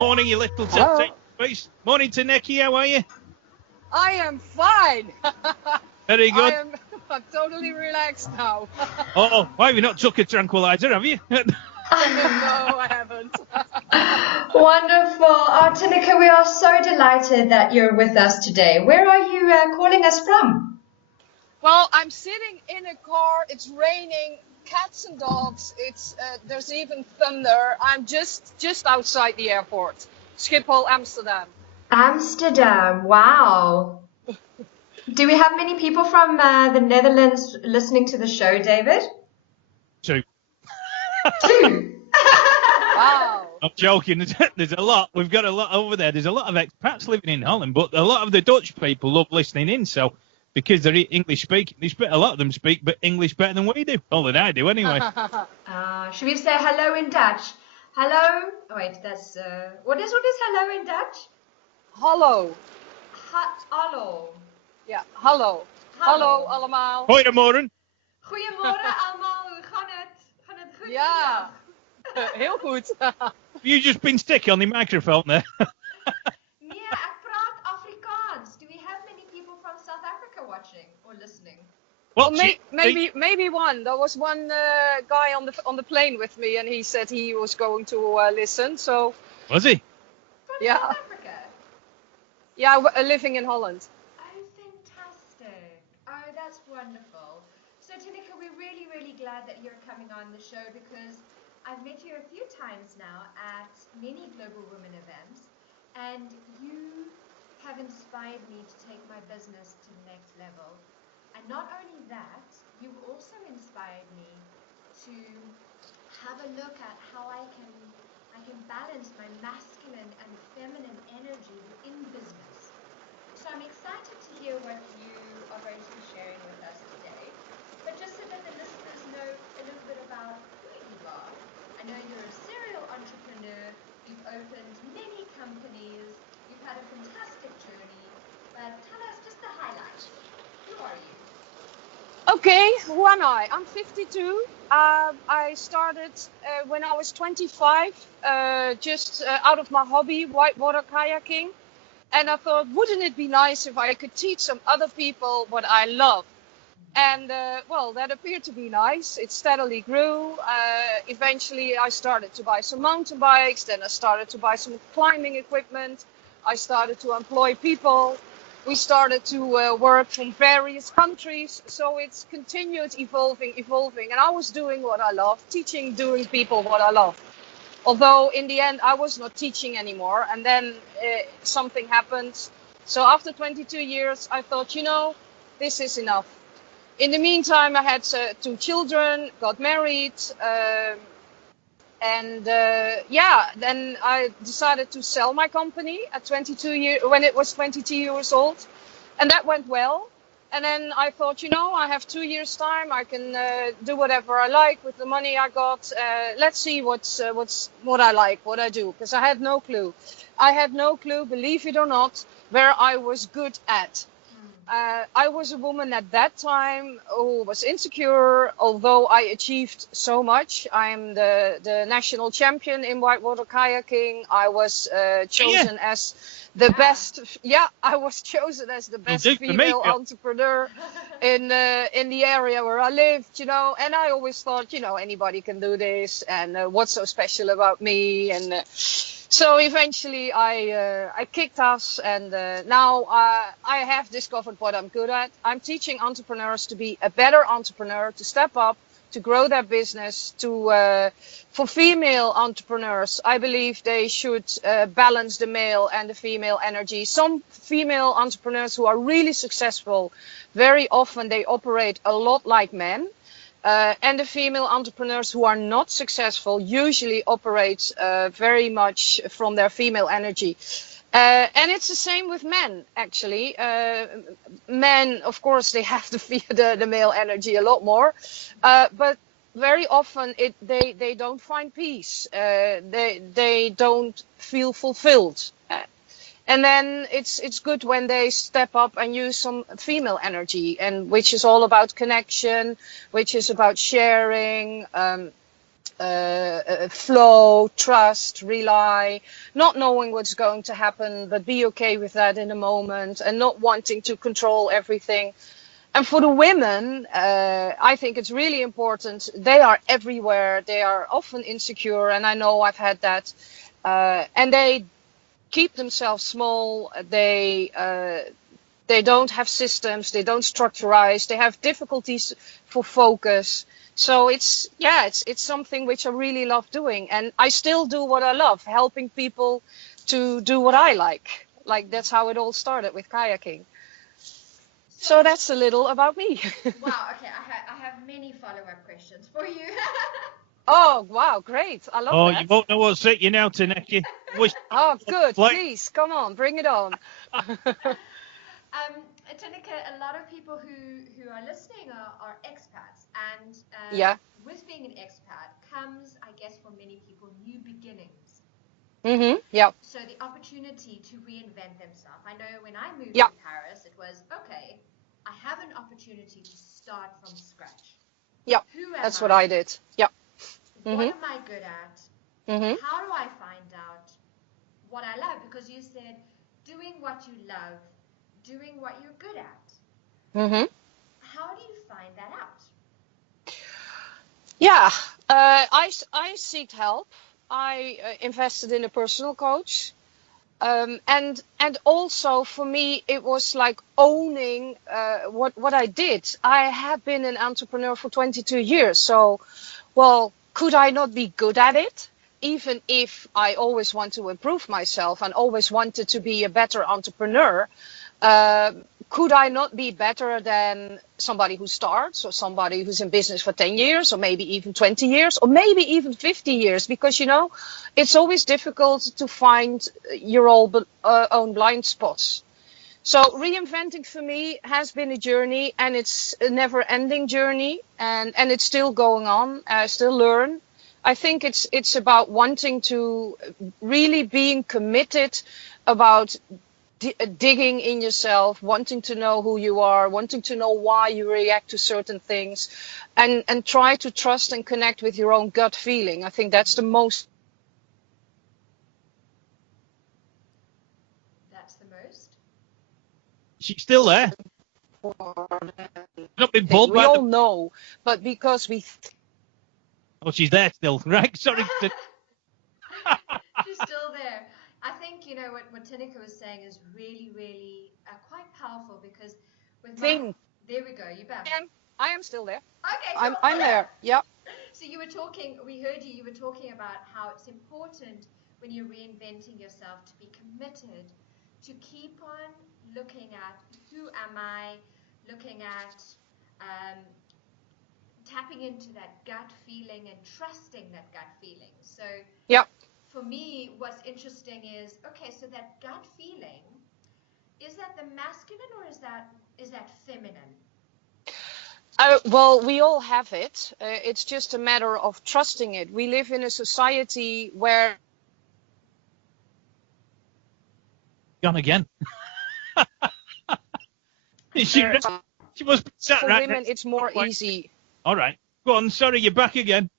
Morning, you little Hello. temptation. Morning to Nicky, how are you? I am fine. Very good. I'm totally relaxed now. Oh, why have you not took a tranquilizer, have you? No, I haven't. Wonderful. Tinika, we are so delighted that you're with us today. Where are you calling us from? Well, I'm sitting in a car. It's raining, cats and dogs. There's even thunder. I'm just outside the airport, Schiphol, Amsterdam. Amsterdam. Wow. Do we have many people from the Netherlands listening to the show, David? Two. Two. Wow. I'm joking. There's a lot. We've got a lot over there. There's a lot of expats living in Holland, but a lot of the Dutch people love listening in. So, because they're English speaking, a lot of them speak English better than we do. All that I do, anyway. Should we say hello in Dutch? Hello. Oh, wait, that's what is hello in Dutch? Hallo. Hallo. Ja, hallo. Hallo allemaal. Goedemorgen. Goedemorgen allemaal. Hoe gaat het? Gaat het goed? Ja. Heel goed. You just been sticky on the microphone there. Nee, ek praat Afrikaans. Do we have many people from South Africa watching or listening? Well, maybe one. There was one guy on the plane with me, and he said he was going to listen. So. Was he? From South Africa? Yeah, living in Holland. Oh, fantastic. Oh, that's wonderful. So, Tinika, we're really, really glad that you're coming on the show because I've met you a few times now at many Global Women events, and you have inspired me to take my business to the next level. And not only that, you've also inspired me to have a look at how I can balance my masculine and feminine energy in business. So I'm excited to hear what you are going to be sharing with us today. But just so that the listeners know a little bit about who you are. I know you're a serial entrepreneur, you've opened many companies, you've had a fantastic journey, but tell us just the highlights. Who are you? Okay, who am I? I'm 52. I started when I was 25, just out of my hobby, whitewater kayaking. And I thought, wouldn't it be nice if I could teach some other people what I love? And well, that appeared to be nice. It steadily grew. Eventually, I started to buy some mountain bikes. Then I started to buy some climbing equipment. I started to employ people. We started to work from various countries. So it's continued evolving. And I was doing what I love, doing people what I love. Although in the end, I was not teaching anymore. And then something happened. So after 22 years, I thought, this is enough. In the meantime, I had 2 children, got married, and then I decided to sell my company at when it was 22 years old, and that went well. And then I thought, I have 2 years' time. I can do whatever I like with the money I got. Let's see what I like, what I do, because I had no clue. I had no clue, believe it or not, where I was good at. I was a woman at that time who was insecure, although I achieved so much. I'm the national champion in whitewater kayaking. I was chosen as the best. Yeah, I was chosen as the best female entrepreneur in the area where I lived, And I always thought, anybody can do this, and what's so special about me? And so eventually I kicked ass, and now I have discovered what I'm good at. I'm teaching entrepreneurs to be a better entrepreneur, to step up, to grow their business. For female entrepreneurs, I believe they should balance the male and the female energy. Some female entrepreneurs who are really successful, very often they operate a lot like men. And the female entrepreneurs who are not successful usually operate very much from their female energy. And it's the same with men, actually. Men, of course, they have the male energy a lot more. But very often they don't find peace. They don't feel fulfilled. And then it's good when they step up and use some female energy, and which is all about connection, which is about sharing. flow, trust, rely, not knowing what's going to happen, but be okay with that in a moment, and not wanting to control everything. And for the women, I think it's really important. They are everywhere. They are often insecure, and I know I've had that. And they keep themselves small. They don't have systems. They don't structurize. They have difficulties for focus. So it's something which I really love doing, and I still do what I love, helping people to do what I like. Like that's how it all started with kayaking. So that's a little about me. Wow, okay, I have many follow-up questions for you. Oh, wow, great. I love Oh, that. you won't know what's it you now, Taneki. Oh, good. Please, come on, bring it on. Tanika, a lot of people who are listening are expats, and Yeah. with being an expat comes, I guess, for many people, new beginnings. Yeah. So the opportunity to reinvent themselves. I know when I moved Yeah. to Paris, it was, okay, I have an opportunity to start from scratch. Yeah. Who am That's I? what I did. Yeah. What am I good at? Mm-hmm. How do I find out what I love? Because you said doing what you love, doing what you're good at. Mm-hmm. How do you find that out? Yeah. I seeked help. I invested in a personal coach. And also for me, it was like owning what I did. I have been an entrepreneur for 22 years. So, well, could I not be good at it? Even if I always want to improve myself and always wanted to be a better entrepreneur, uh, could I not be better than somebody who starts, or somebody who's in business for 10 years, or maybe even 20 years, or maybe even 50 years? Because, it's always difficult to find your own blind spots. So reinventing for me has been a journey, and it's a never ending journey, and it's still going on. I still learn. I think it's about wanting to really being committed about digging in yourself, wanting to know who you are, wanting to know why you react to certain things, and try to trust and connect with your own gut feeling. I think that's the most. That's the most. She's still there. Not been pulled We by all know, but because we. Oh, she's there still. Right, sorry. She's still there. I think, what Tanika was saying is really, really quite powerful, because with my... Thing. There we go, you're back. I am still there. Okay, cool. I'm there. Yep. So we heard you were talking about how it's important when you're reinventing yourself to be committed, to keep on looking at who am I, looking at tapping into that gut feeling and trusting that gut feeling. So Yep. for me, what's interesting is, okay, so that gut feeling, is that the masculine or is that feminine? Well, we all have it. It's just a matter of trusting it. We live in a society where. Gone again. she must be sat for right women, next it's more easy. All right. Go on. Sorry, you're back again.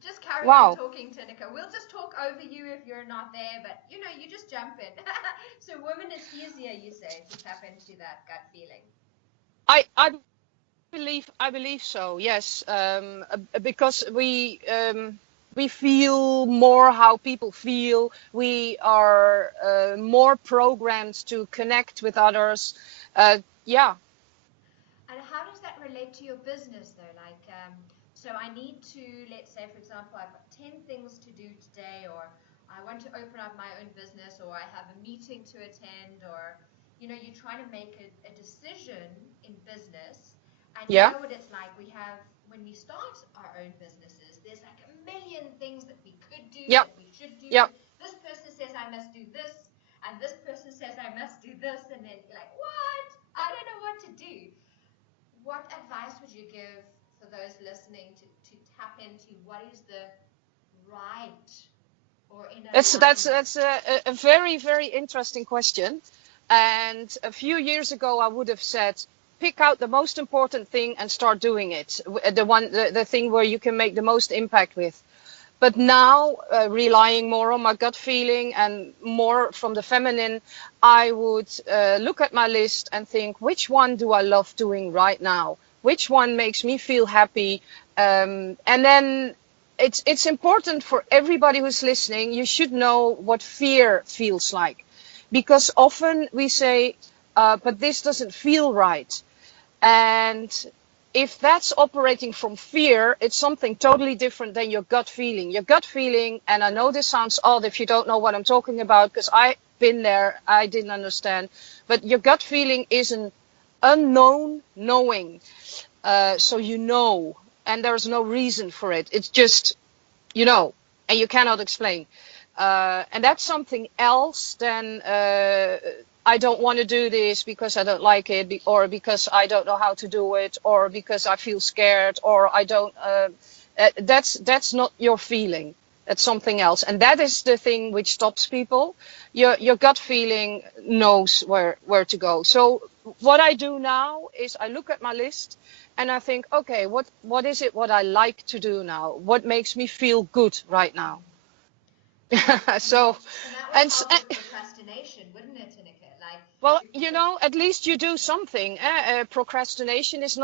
Just carry Wow. on talking, Tanika. We'll just talk over you if you're not there, but you just jump in. So women, it's easier, you say, to tap into that gut feeling. I believe so. Yes, because we feel more how people feel. We are more programmed to connect with others. Yeah. And how does that relate to your business, though? Like, so I need to, let's say, for example, I've got 10 things to do today, or I want to open up my own business, or I have a meeting to attend, or, you're trying to make a decision in business. And Yeah. you know what it's like. When we start our own businesses, there's like a million things that we could do, Yep. that we should do. Yep. This person says I must do this, and this person says I must do this, and then you're like, what? I don't know what to do. What advice would you give for those listening to tap into what is the right or in That's a very, very interesting question. And a few years ago, I would have said, pick out the most important thing and start doing it. The thing where you can make the most impact with. But now, relying more on my gut feeling and more from the feminine, I would look at my list and think, which one do I love doing right now? Which one makes me feel happy? And then it's important for everybody who's listening. You should know what fear feels like, because often we say, but this doesn't feel right. And if that's operating from fear, it's something totally different than your gut feeling. Your gut feeling, and I know this sounds odd if you don't know what I'm talking about, because I've been there, I didn't understand. But your gut feeling is an unknown knowing. So you know, and there's no reason for it. It's just, you know, and you cannot explain. And that's something else than I don't want to do this because I don't like it, or because I don't know how to do it, or because I feel scared, or I don't. That's not your feeling. That's something else, and that is the thing which stops people. Your gut feeling knows where to go. So what I do now is I look at my list and I think, okay, what is it what I like to do now? What makes me feel good right now? So, And that and would help with procrastination, wouldn't it, Tineke? Like, well, if you you put, know, at least you do something. Procrastination is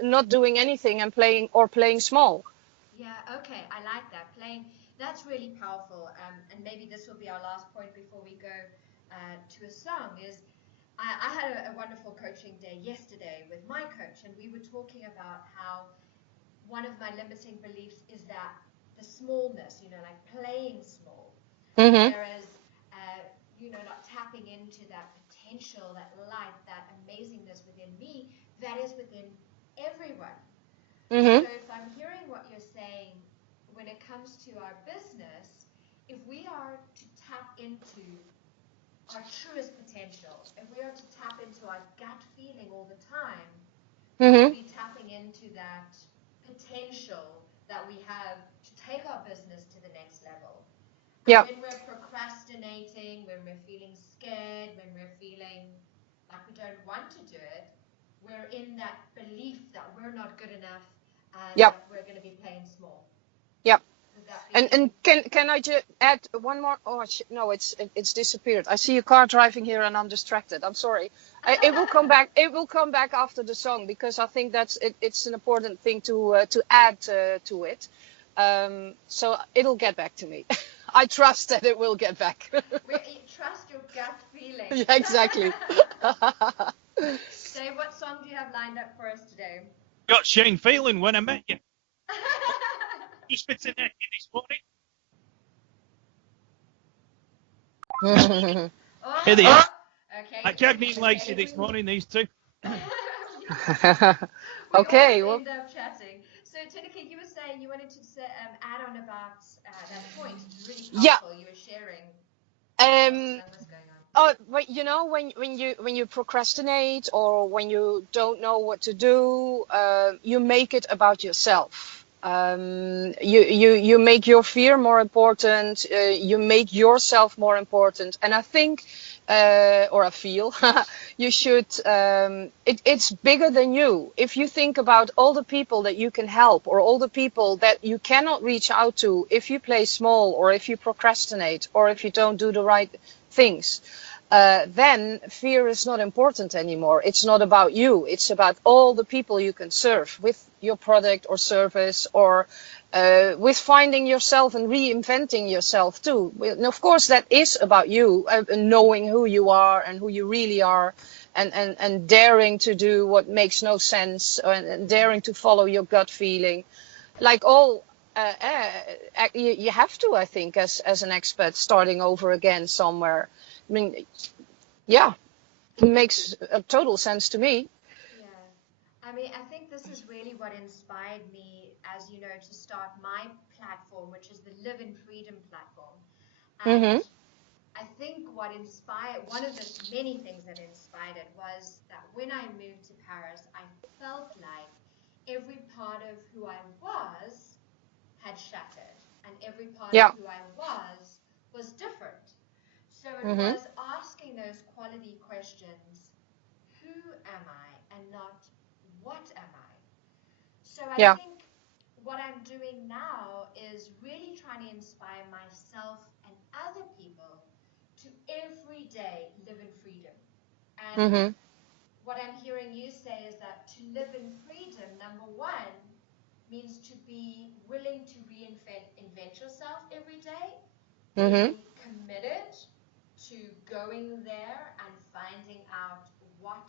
not doing anything and playing small. yeah, okay, I like that. Playing, that's really powerful. And maybe this will be our last point before we go to a song. Is I had a wonderful coaching day yesterday with my coach, and we were talking about how one of my limiting beliefs is that the smallness, like playing small, Mhm. whereas, not tapping into that potential, that light, that amazingness within me, that is within everyone. So Mhm. if I'm hearing what you're saying, when it comes to our business, if we are to tap into our truest potential, if we are to tap into our gut feeling all the time, we will Mhm. be tapping into that potential that we have to take our business to the next level. And Yeah. when we're procrastinating, when we're feeling scared, when we're feeling like we don't want to do it, we're in that belief that we're not good enough and Yeah. that we're going to be playing small. Yeah. Would that be? And can I just add one more? Oh no, it's disappeared. I see a car driving here, and I'm distracted. I'm sorry. It will come back. It will come back after the song, because I think that's it. It's an important thing to add to it. So it'll get back to me. I trust that it will get back. We trust your gut feeling. Yeah, exactly. Dave, what song do you have lined up for us today? Got Shane feeling when I met you. Just bits of neck in this morning. Here they are. Okay. At Cagney and Okay, Lacey this morning, these two. we Okay. always Well. end up chatting. So, Tineke, you were saying you wanted to add on about that point. It was really Yeah. powerful. You were sharing what the Um. song was going on. Oh, but you know, when you procrastinate, or when you don't know what to do, you make it about yourself. You make your fear more important. You make yourself more important. And I think, or I feel, you should. It's bigger than you. If you think about all the people that you can help, or all the people that you cannot reach out to, if you play small, or if you procrastinate, or if you don't do the right things, then fear is not important anymore. It's not about you. It's about all the people you can serve with your product or service, or with finding yourself and reinventing yourself too. And of course, that is about you, knowing who you are and who you really are, and daring to do what makes no sense, and daring to follow your gut feeling. Like all, you have to, I think, as an expert starting over again somewhere. I mean, yeah, it makes a total sense to me. Yeah. I mean, I think this is really what inspired me, as you know, to start my platform, which is the Live in Freedom platform. And Hmm. I think one of the many things that inspired it was that when I moved to Paris, I felt like every part of who I was had shattered, and every part of Yeah. who I was different. So it Hmm. was asking those quality questions: who am I and not what am I. So I Yeah. think what I'm doing now is really trying to inspire myself and other people to every day live in freedom. And Mhm. what I'm hearing you say is that to live in freedom, number one, means to be willing to invent yourself every day, Mhm. being committed to going there and finding out what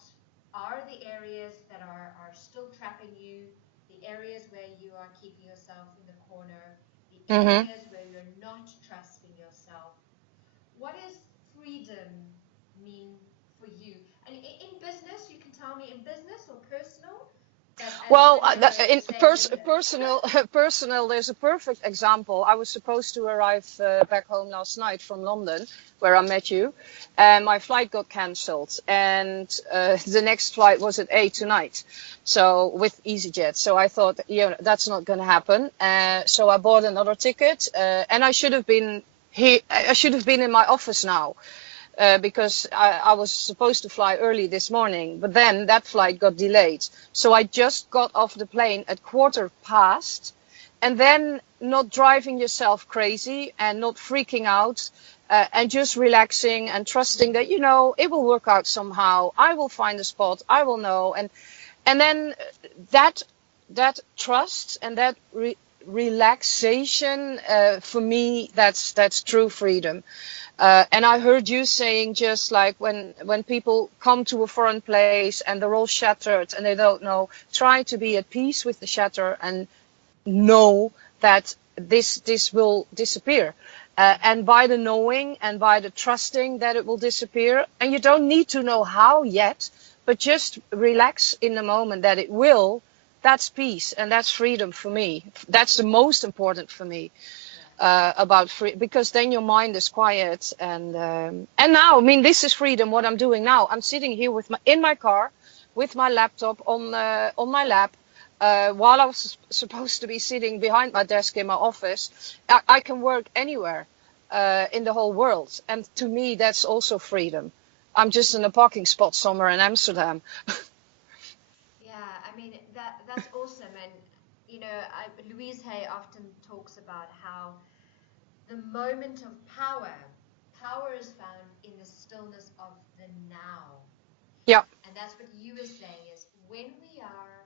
are the areas that are still trapping you, the areas where you are keeping yourself in the corner, the Mhm. areas where you're not trusting yourself. What does freedom mean for you? And in business, you can tell me in business or personal, but as Well, women, we're in staying in this. personal, personal, there's a perfect example. I was supposed to arrive back home last night from London, where I met you, and my flight got cancelled. And the next flight was at 8 tonight, so with EasyJet. So I thought, that's not going to happen. So I bought another ticket, and I should have been here. I should have been in my office now. Because I was supposed to fly early this morning, but then that flight got delayed. So I just got off the plane at 1:15, and then not driving yourself crazy and not freaking out, and just relaxing and trusting that, it will work out somehow. I will find a spot. I will know. And then that trust and that relaxation, for me, that's true freedom. And I heard you saying, just like when people come to a foreign place and they're all shattered and they don't know, try to be at peace with the shatter and know that this will disappear. And by the knowing and by the trusting that it will disappear, and you don't need to know how yet, but just relax in the moment that it will. That's peace and that's freedom for me. That's the most important for me, about free, because then your mind is quiet. And now, I mean, this is freedom. What I'm doing now, I'm sitting here in my car with my laptop on my lap, while I was supposed to be sitting behind my desk in my office. I can work anywhere in the whole world, and to me that's also freedom. I'm just in a parking spot somewhere in Amsterdam. Yeah, I mean that's awesome, and Louise Hay often talks about how the moment of power is found in the stillness of the now, Yeah. and that's what you were saying is when we are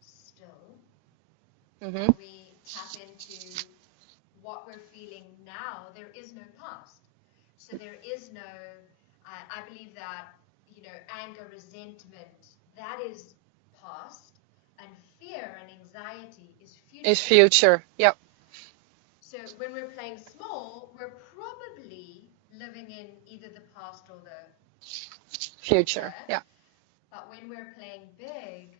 still Mhm. and we tap into what we're feeling now, there is no past. So there is no, I believe that, anger, resentment, that is past, and fear and anxiety is Is future. future. Yep. So when we're playing small, we're probably living in either the past or the Future. future. Yeah. But when we're playing big,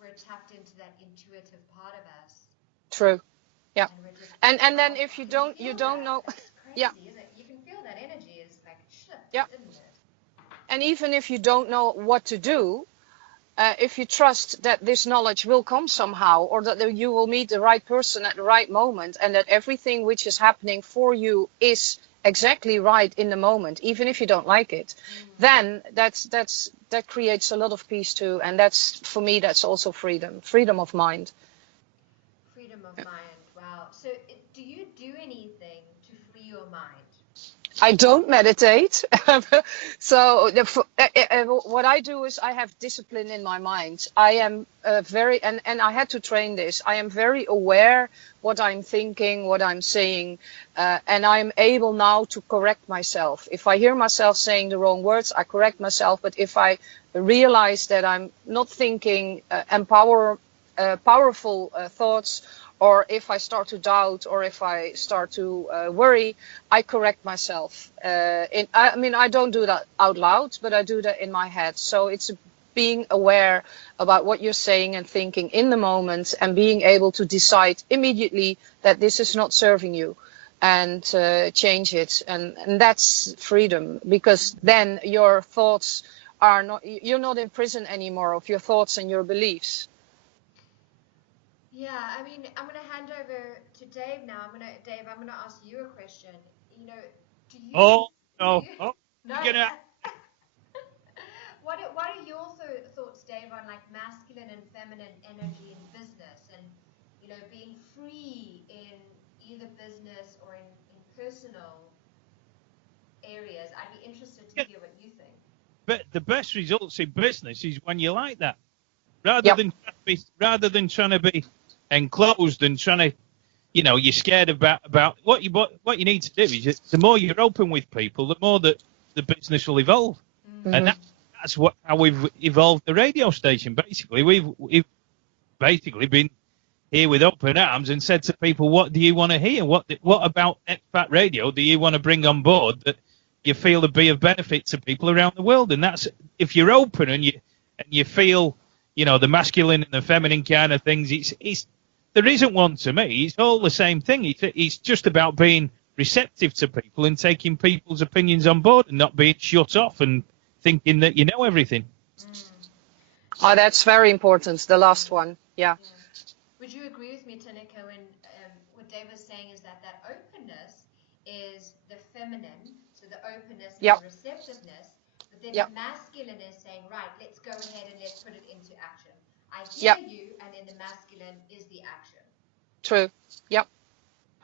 we're tapped into that intuitive part of us, True. Yeah. and we're just, And then wow, if I can you feel don't that. know. That's Yeah. crazy, isn't it? You can feel that energy is like Yeah. shifted, isn't it? And even if you don't know what to do, if you trust that this knowledge will come somehow, or that you will meet the right person at the right moment, and that everything which is happening for you is exactly right in the moment, even if you don't like it, then that creates a lot of peace too. And that's, for me, that's also freedom of mind. Freedom of mind. Wow. So, do you do anything to free your mind? I don't meditate. So what I do is I have discipline in my mind. I am and I had to train this. I am very aware what I'm thinking, what I'm saying, and I'm able now to correct myself. If I hear myself saying the wrong words, I correct myself. But if I realize that I'm not thinking powerful thoughts, or if I start to doubt, or if I start to worry, I correct myself. I mean, I don't do that out loud, but I do that in my head. So it's being aware about what you're saying and thinking in the moment, and being able to decide immediately that this is not serving you, and change it. And that's freedom, because then your thoughts are not, you're not in prison anymore of your thoughts and your beliefs. Yeah, I mean, I'm going to hand over to Dave now. Dave, I'm gonna ask you a question. You know, do you Oh do no! you Oh, no? you're gonna. what like masculine and feminine energy in business, and being free in either business or in personal areas. I'd be interested to Yeah. hear what you think. But the best results in business is when you like that, Yep. rather than trying to be enclosed and trying to, you're scared about what you need to do is the more you're open with people, the more that the business will evolve, and that's how we've evolved the radio station. Basically, we've basically been here with open arms and said to people, what do you want to hear? What about expat radio do you want to bring on board that you feel would be of benefit to people around the world? And that's, if you're open and you feel, the masculine and the feminine kind of things, it's there isn't one to me. It's all the same thing. It's just about being receptive to people and taking people's opinions on board and not being shut off and thinking that you know everything. Oh, that's very important. The last one. Yeah. Would you agree with me, Tanika, when what Dave was saying is that openness is the feminine, so the openness and the receptiveness, but then the masculine is saying, right, let's go ahead and let's put it into action. I hear you, and then the masculine is the action. True. Yep.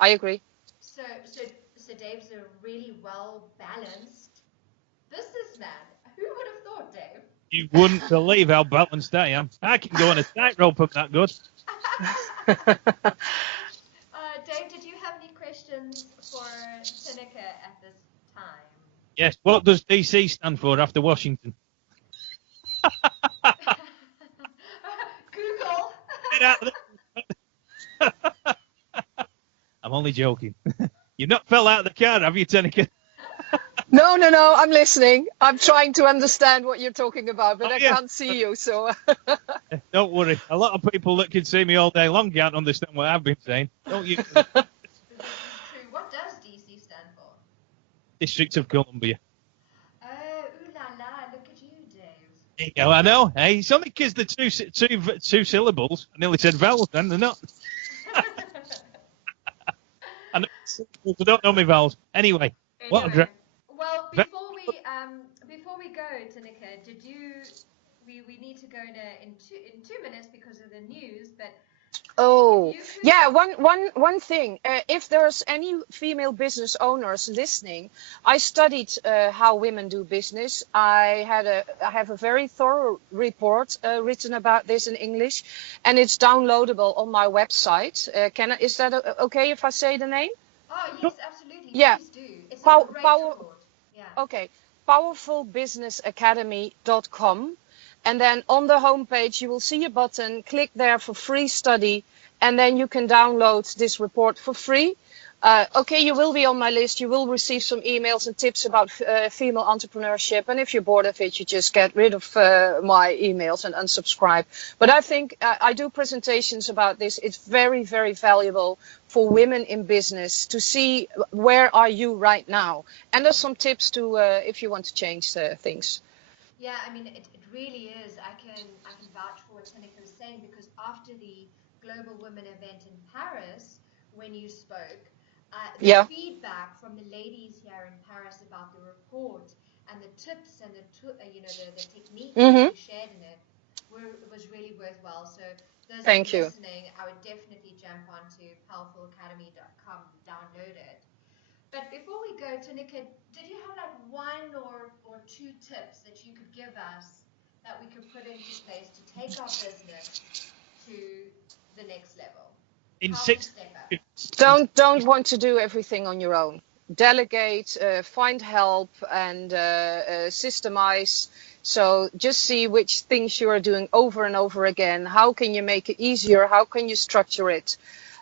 I agree. So Dave's a really well-balanced businessman. Who would have thought, Dave? You wouldn't believe how balanced I am. I can go on a tightrope. I'm that good. Dave, did you have any questions for Tanika at this time? Yes. What does DC stand for after Washington? Google. Get out of there. I'm only joking. You've not fell out of the car, have you, Tanika? No, I'm listening. I'm trying to understand what you're talking about, but I can't see you, so... Don't worry. A lot of people that can see me all day long can't understand what I've been saying. Don't you? This is true. What does DC stand for? District of Columbia. Oh, ooh la la, look at you, Dave. There you go, I know. Hey, it's only because the two syllables. I nearly said vowels then, they're not. I don't know my vowels. Anyway, what a great... Well, before we go, Tanika, we need to go in 2 minutes because of the news, but one thing. If there's any female business owners listening, I studied how women do business. I have a very thorough report written about this in English, and it's downloadable on my website. Is that okay if I say the name? Oh yes, absolutely. Yeah. Please do. It's a great report. Yeah. Okay. Powerfulbusinessacademy.com. And then on the homepage, you will see a button. Click there for free study. And then you can download this report for free. You will be on my list. You will receive some emails and tips about female entrepreneurship. And if you're bored of it, you just get rid of my emails and unsubscribe. But I think I do presentations about this. It's very, very valuable for women in business to see where are you right now. And there's some tips to if you want to change things. Yeah, I mean, it really is. I can vouch for what Tanika was saying, because after the Global Women event in Paris, when you spoke, the feedback from the ladies here in Paris about the report and the tips and the techniques that you shared in it was really worthwhile. So those listening, I would definitely jump onto powerfulacademy.com, download it. But before we go, Tanika, did you have like one or two tips that you could give us that we could put into place to take our business to the next level? Don't want to do everything on your own. Delegate, find help, and systemize. So just see which things you are doing over and over again. How can you make it easier? How can you structure it?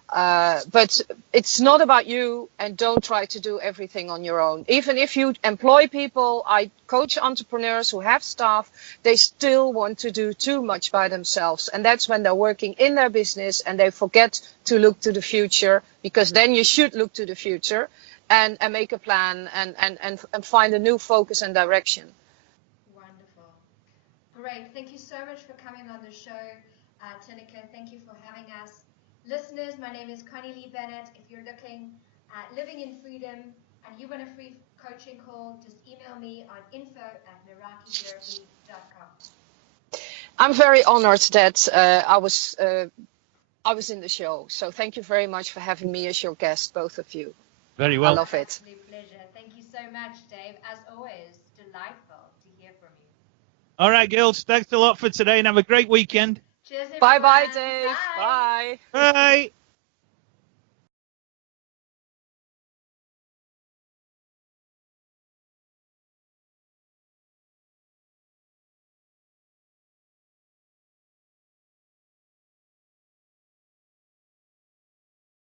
But it's not about you, and don't try to do everything on your own. Even if you employ people, I coach entrepreneurs who have staff, they still want to do too much by themselves. And that's when they're working in their business and they forget to look to the future, because then you should look to the future and make a plan and find a new focus and direction. Wonderful. Great. Thank you so much for coming on the show, Tanika. Thank you for having us. Listeners, my name is Connie-Lee Bennett. If you're looking at living in freedom and you want a free coaching call, just email me on info@merakitherapy.com. I'm very honored that I was in the show. So thank you very much for having me as your guest, both of you. Very I well. love it. Absolute pleasure. Thank you so much, Dave. As always, delightful to hear from you. All right, girls. Thanks a lot for today and have a great weekend. Cheers, everyone. Bye bye, Dave. Bye. Bye. Bye.